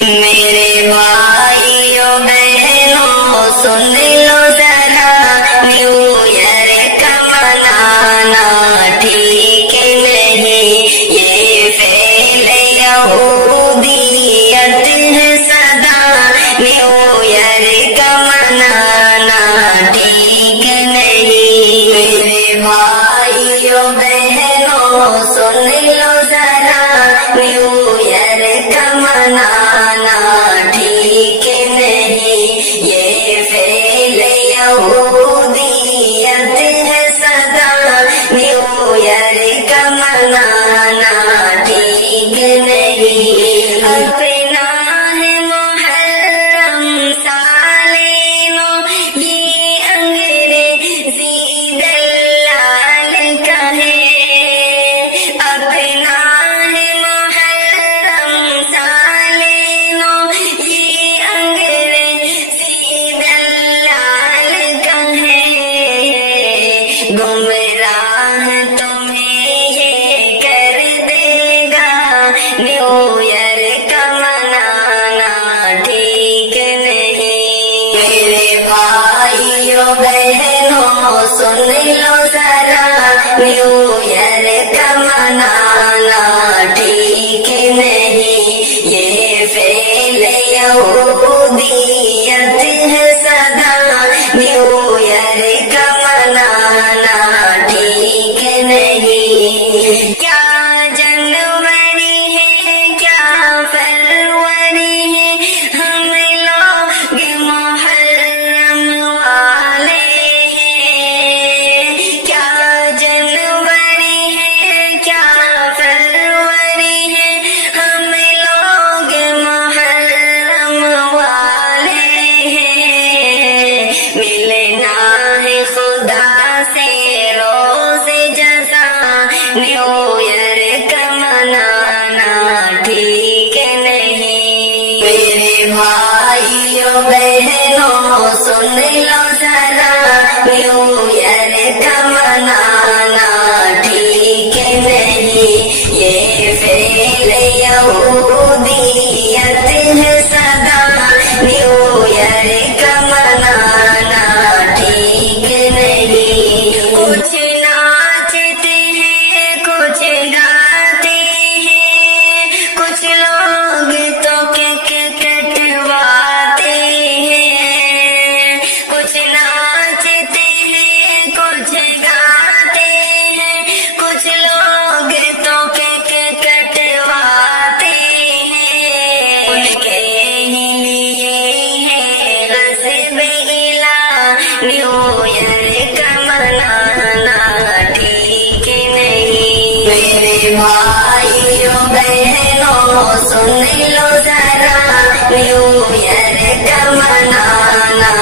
میرے بھائیوں بہنوں سن لو ذرا، نیو ایئر کا منانا ٹھیک نہیں، یہ فعل یہودیت ہے سدا، نیو ایئر کا منانا ٹھیک نہیں۔ میرے بھائیوں بہنوں سن لو ذرا، نیو ایئر کا منانا ٹھیک نہیں، یہ فعل یہودیت ہے سدا، نیو ایئر کا منانا ٹھیک نہیں۔ اپنا ہے محرم سالینوں، یہ انگریزی دلال کا ہے، اپنا ہے محرم سالینوں، یہ انگریزی دلال کا ہے، گمراہ تمہیں یہ کر دے گا، نیو ایئر کا منانا ٹھیک نہیں۔ میرے بھائیوں بہنوں سن لو ذرا، نیو ایئر کا منانا ٹھیک نہیں، یہ فعل یہودیت ہے سدا، نیو ایئر کا منانا ٹھیک نہیں۔ کیا جنوری ہے کیا فروری ہے، ہم لوگ محرم والے ہیں، کیا جنوری ہے کیا فروری ہے، ہم لوگ محرم والے ہیں، ملنا ہے خدا سے روز جزا، نیو ایئر کا منانا ٹھیک نہیں۔ میرے بھائیوں بہنوں سن لو ذرا، نیو ایئر کا منانا ٹھیک نہیں، یہ فعل یہودیت ہے سدا، نیو ایئر کا منانا ٹھیک نہیں۔ کچھ ناچتے ہیں کچھ گاتے ہیں، کچھ لوگ تو کیک کٹواتے ہیں، کچھ ناچتے ہیں کچھ گاتے ہیں، کچھ لوگ تو کیک کٹواتے ہیں، ان کے ہی لیے ہے غضب الہ، نیو ایئر کا منانا ٹھیک نہیں۔ میرے بھائیوں بہنوں سن لو ذرا، نیو ایئر کا منانا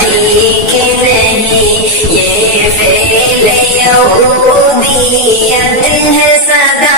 ٹھیک نہیں، یہ فعل یہودیت ہے سدا،